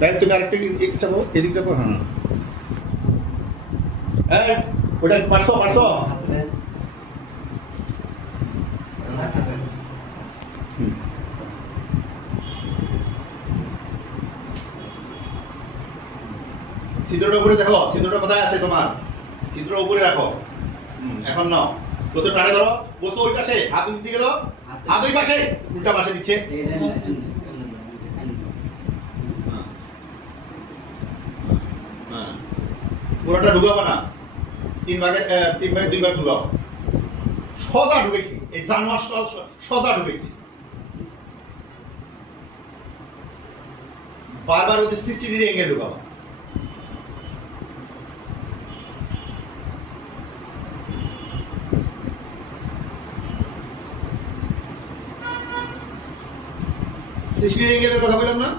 দেখ তুমি আরেকটা এদিকে চাপো, এদিকে চাপো। হ্যাঁ ওটা পারছো পারছো। ছিদ্রটা উপরে দেখো, ছিদ্রটা কোথায় আছে তোমার, ছিদ্র উপরে রাখো। এখন নাও, গোসল টানে ধরো, গোসল ওই পাশে, হাত ওই দিকে দাও, হাত ওই পাশে, উল্টা পাশে দিচ্ছে। পুরোটা ঢুকাবো না, 3 ভাগে 2 ভাগ ঢুকাও। সোজা ঢুকেছি, এই জানোয়ার সোজা ঢুকেছি। বারবার হচ্ছে 60 ডিগ্রি অ্যাঙ্গেল ঢুকাবো। সিক্সটি ডিগ্রি অ্যাঙ্গেলের কথা বললাম না,